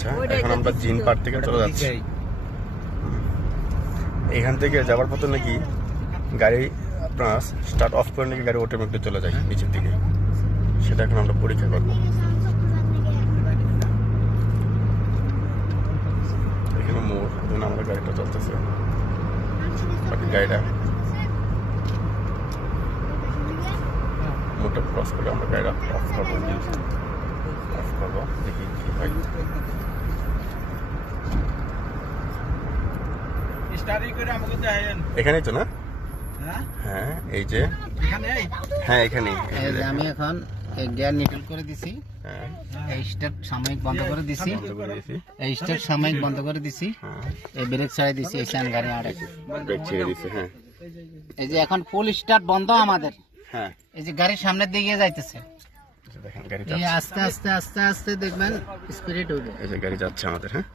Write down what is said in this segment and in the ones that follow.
আচ্ছা, এখন আমরা জিন পার্ক থেকে চলে যাচ্ছি। এখান থেকে যাওয়ার পথে নাকি গাড়ি আপনার স্টার্ট অফ করে নাকি গাড়ি অটোমেটিক চলে যায় নিচের দিকে, সেটা এখন আমরা পরীক্ষা করবো। এখানে মোড়, এখানে আমরা গাড়িটা চলতেছে, গাড়িটা মোটর ক্রস করে আমরা গাড়িটা অফ করবো, দেখি কি হয়। এখানেই তো না? হ্যাঁ, এই যে হ্যাঁ এখানেই। আমি এখন গিয়ার নিউট্রাল করে দিছি, এই স্টার্ট সাময়িক বন্ধ করে দিছি, এই স্টার্ট সাময়িক বন্ধ করে দিছি, এই ব্রেক ছেড়ে দিছি, এই স্যান গাড়ি আড়ে ব্রেক ছেড়ে দিছে। হ্যাঁ, এই যে এখন ফুল স্টার্ট বন্ধ আমাদের। হ্যাঁ, এই যে গাড়ির সামনের দিকে যাইতেছে, দেখেন গাড়ি এই আস্তে আস্তে আস্তে আস্তে দেখবেন স্পিড হবে। এই যে গাড়ি যাচ্ছে আমাদের। হ্যাঁ,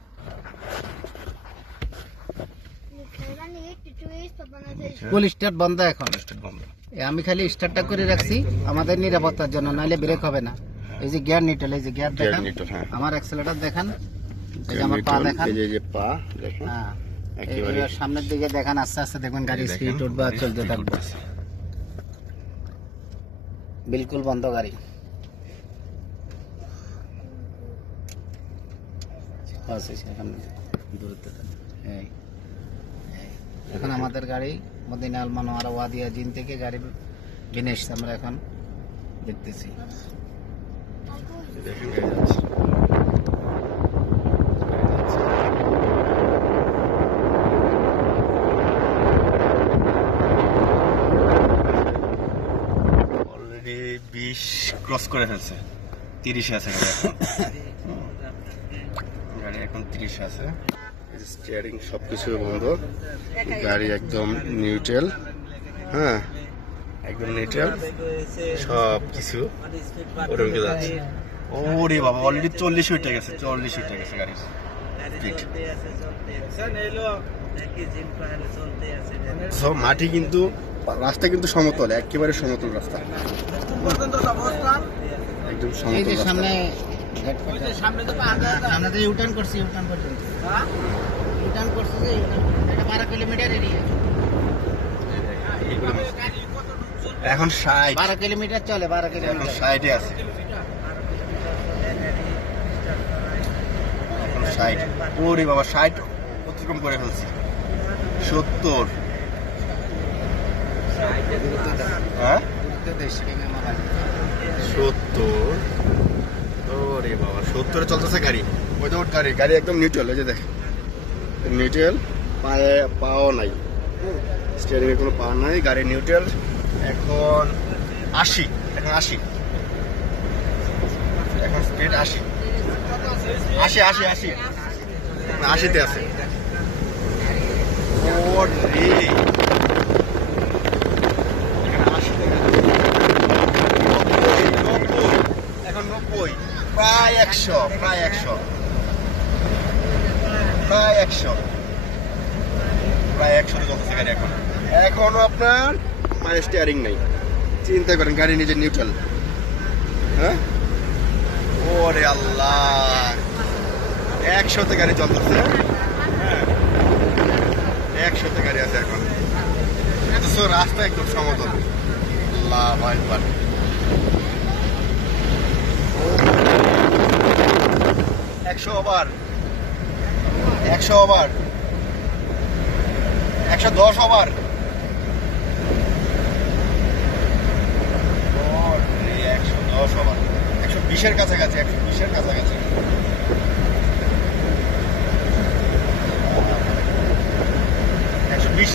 ফুল স্টার্ট বন্ধ এখন। বন্ধ। আমি খালি স্টার্টটা করে রাখছি আমাদের নিরাপত্তার জন্য, নাহলে ব্রেক হবে না। এই যে গিয়ার নিউট্রাল, এই যে গিয়ার দেখেন, আমার অ্যাক্সেলেটর দেখেন, এই যে আমার পা দেখেন, এই যে পা দেখেন। হ্যাঁ, একেবারে সামনের দিকে দেখেন, আস্তে আস্তে দেখবেন গাড়ি স্পিড উঠবে আর চলতে থাকবে। বিলকুল বন্ধ গাড়ি। এখন আমাদের গাড়ি মদিনা আল মানোয়ারা ওয়াদিয়া জিন থেকে গাড়ি কিনে এসছে, আমরা এখন দেখতেছি। দেখেন গাড়ি যাচ্ছে। অলরেডি 20 ক্রস করে ফেলছে, 30 আছে গাড়ি এখন 30 আছে। স্টিয়ারিং সবকিছু বন্ধ, গাড়ি একদম নিউট্রাল। হ্যাঁ, একদম নিউট্রাল, সব কিছু ওরকম যাচ্ছে। ওরে বাবা, অলরেডি 40 উঠে গেছে, 40 উঠে গেছে গাড়ি। মাটি কিন্তু, রাস্তা কিন্তু সমতল, একেবারে সমতল রাস্তা, একদম সমতল রাস্তা। সামনে আমরা তো ইউটার্ন করছি, ইউটার্ন পর্যন্ত ইউটার্ন করছি যে এটা 12 কিলোমিটার এরিয়া। এখন 60, 12 কিলোমিটার চলে, 12 কিলোমিটার 60 আছে, 60। ওরে বাবা, 60 অতিক্রম করে ফেলছি। 70, হ্যাঁ 70। ওরে বাবা, 70 চলতেছে গাড়ি। ওই তো গাড়ি, গাড়ি একদম নিউট্রাল। এই যে দেখ, নিউট্রাল, পায়ে পাও নাই, স্টিয়ারিং এর কোনো পা নাই, গাড়ি নিউট্রাল। এখন 80, এখন 80, এখন স্পিড 80, 80, 80, 80, 80-তে আছে। ওরে, এখন 90, প্রায় 100, প্রায় 100, প্রায় 100, প্রায় 100 চলতেছে গাড়ি এখন। এখনো আপনার পায়ে স্টিয়ারিং নাই, চিন্তা করেন, গাড়ি নিজে নিউট্রাল। হ্যাঁ, ওরে আল্লাহ, 100-তে গাড়ি চলতেছে। হ্যাঁ, 100-তে গাড়ি আছে এখন, অথচ রাস্তা একদম সমতল। আল্লাহ ভাই, 100 ওভার, 100 ওভার, 110 ওভার, 110 ওভার, 120-এর কাছাকাছি, 120-এর কাছাকাছি। 120